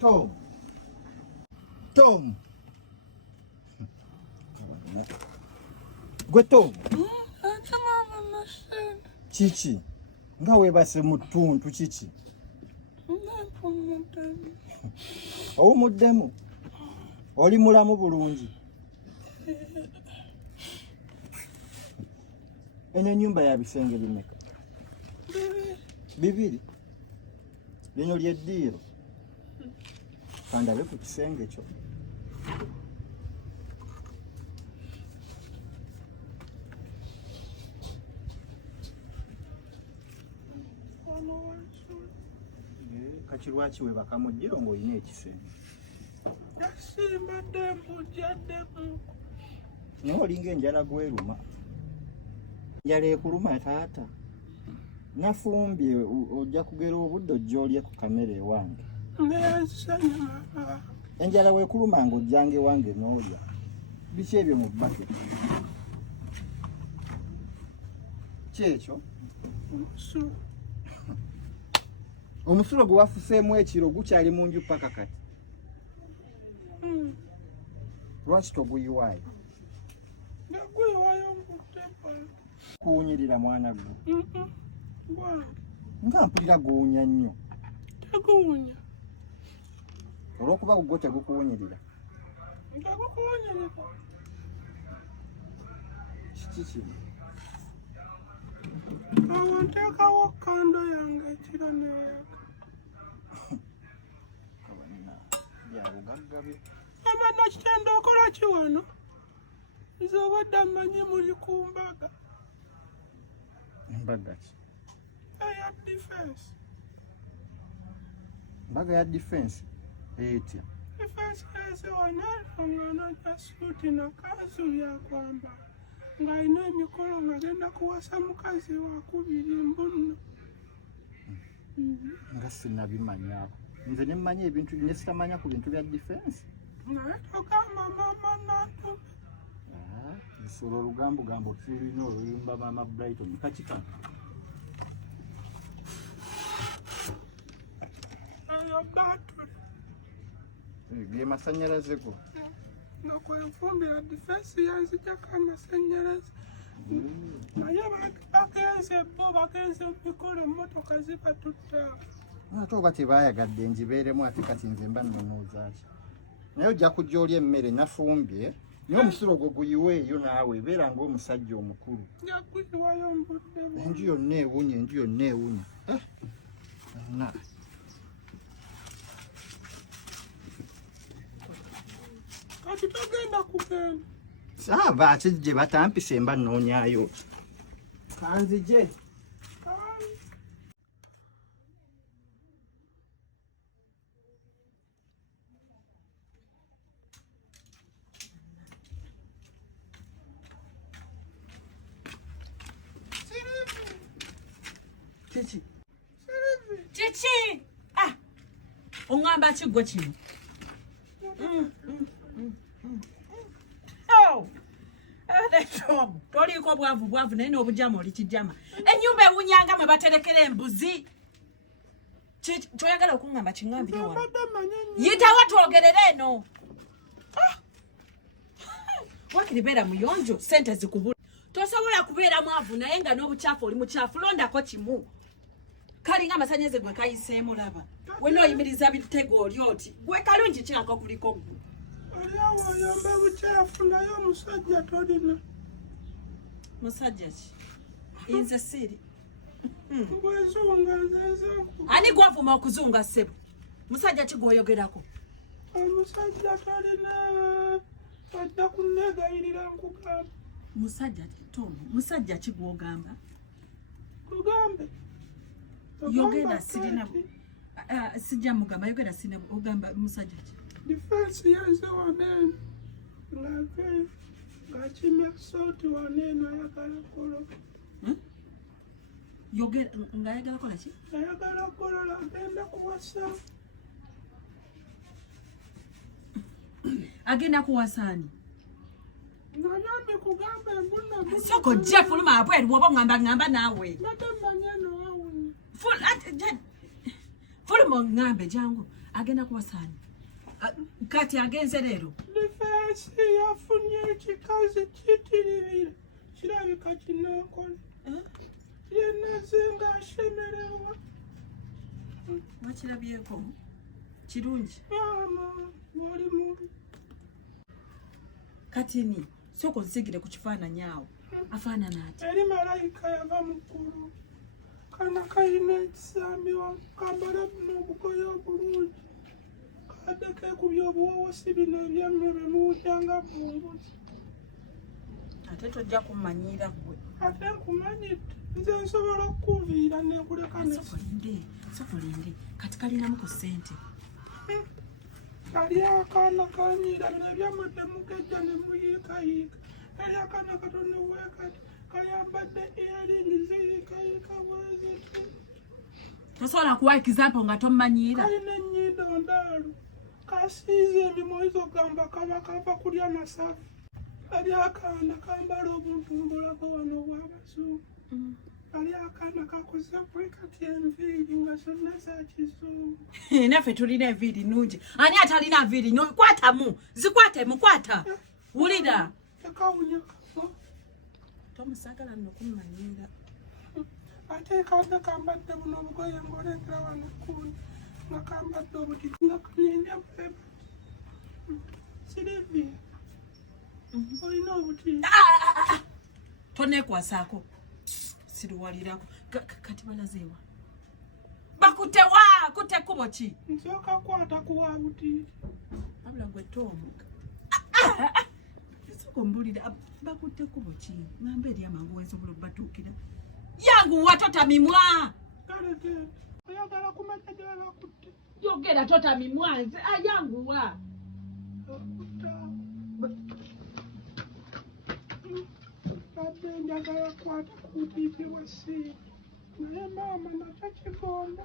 Tom. Tom. Gwe Tom. Chichi. Nga webase mutuntu chichi. Owumuddemu. Oli mulamu bulungi. Eno nyumba ya bisenge bimeka. Bibiri. Lino lyeddiiro. Kandabe ku kisenge kyo. Kati lwaki webakamujjiro ng'olina ekisenge? Naye olinga enjala gweruma. Njala ekuluma taata. Nafumbye ojja kugera obudde ojja olye ku kamera ewange. Enjala weekuluma ng'ojjanga ewange n'olya. Biki ebyo mu bbaketi? Kyekyo? Omusulo gwe wafuseemu ekiro gukyali mu nju paka kati. Lwaki toguyiwaayo? Kuwunyirira mwana gwe. Nga mpulira guwunya nnyo. Teguwunya. Olw'okuba gwo tegukuwunyirira. Tegukuwunyirira. Kiki kino? Awo nteekawo kando yange ekiro neeyaka. Byabugagga bye. Aba Nakitende okola ki wano? Nze obadde mmanyi muli ku mbaga. Mbaga ki? Eya defense. Mbaga ya defense etya? Defense yase wanalongana ja suuti na kanzu byakwambala ng'alina emikolo ng'agenda kuwasa mukazi wakubiri mbunno. Nga sinnabimanyaako. Nze ne mmanya ebintu ne sitamanya ku bintu bya defense. Naye togamba maama nantume. Nsolo olugambo tulina oluyimba Maama Brighton. Kaki kano? Eyo batule. Ge masannyalaze go. Nga kwenfumbira defense yanzijjako amasannyalaze. Naye bagenze bo bagenze emikolo emmotoka zibatutta. Ate oba tebaayagadde njibeeremu ate kati nze mba nnonooza ki? Naye ojja kujja olya emmere nafumbye. Naye omusulo gwe guyiweeyo naawe beera ng'omusajja omukulu. Nja kuyiwayo mbudde bwo. Enju yonna ewunya, enju yonna ewunya. Kati togenda kugenda. Saaba ate gye batampise mba nnoonyaayo. Kanzije. Chichi. Chichi! Ah! Ongamba kigwo kino. Oh! Toliko bwavu naye n'obujama olikijama. Ennyumba ewunyanga mwe baterekera embuzi. Toyagala okungamba kingambire wano. Yitawa twogerere eno. Wakiri beera muyonjo sente zikubula. Tosobola kubeera mwavu naye nga n'obucaafu oli mucaafu londako kimu. Kalinga amasannyalaze gwe kayiseemu laba. Wena oyimiriza bitego oli oti. Gwe kalungi kyako kuliko gwe. Oliawo oyomba bucaafu naye omusajja tolina. Musajja ki? Inze siri. Bwezunga nzenze. Ani gwavuma okuzunga ssebo? Musajja ki gw'oyogerako? Omusajja tolina. Ojja kunneegayirira nkugamba. Musajja Tom, musajja ki gw'ogamba? Kugambe. Yogera sirina. Sijja mugamba yogera sirina ogamba musajja ki? Defense yanze wanene. Ngave. Ngakimya sauti wanene ayagala kolo. Yogera ngayagala kola ki? Ayagala kolo agenda kuwasa. Agenda kuwasani. Nganyambe kugamba mbona. Soko Jeff uluma abwe wobo ngamba nawe. Nate manyano wawe. Full mo ngambe jangu. agenda kuwasani kati agenze lero defense yafunye ekikazi kitiribira kirabika kinankole yenazenga ashemerewa wakirabyeko kirungi wali mubi katini soko nsigire ku kifaananyi awo afaanana ati eri malayika yava mukulu kana kayina ekisambi kambala n'obugoye obulungi kadde kekubya obuwowosi bino ebyammere muwutyanga bumbuzi ate tojja kummanyiira gwe ate nkumanyidde nze nsobola okukuviira nekuleka sokolinde kati kalinamu ku ssente kali akaana kanyiira bino ebyamudde mugejja ne muyiikayiika kali akaana katono weekati kayambadde eyalingi ziyiikayiika bweziti tosobola kuwa example nga tommanyiira kalina ennyindo ndaalu kasiize emimoizo gamba kaba kava kulya masafu kali akaana kambala obuntumbulago wano bw'abazungu kali akaana kakoze kati enviiri nga zonna za kizungu naffe tulina enviiri nnungi ani atalina nviiri kwatamu zikwatemu kwata wulira tekawunya tomusagala nno kummanyiira ate kadde kambadde buno obugoye ng'olengera wano kundi nga kambadde obutiti nga kanyenya bweba sirivi olina obutiti tonekwasaako siruwalirako kati balazeewa bakutewa kute kubo ki nsooka kwata kuwa butiti abula gwe toomuka soko mbulira bakutte kubo ki ngamba eri amangu wensobola okubatuukira yanguwa totamimwa kalete oyagala kumanya gye bakutte yogera totamimwa nze yanguwa badde njagala kwata ku butiiti bwa siiri naye maama nakyo kigonda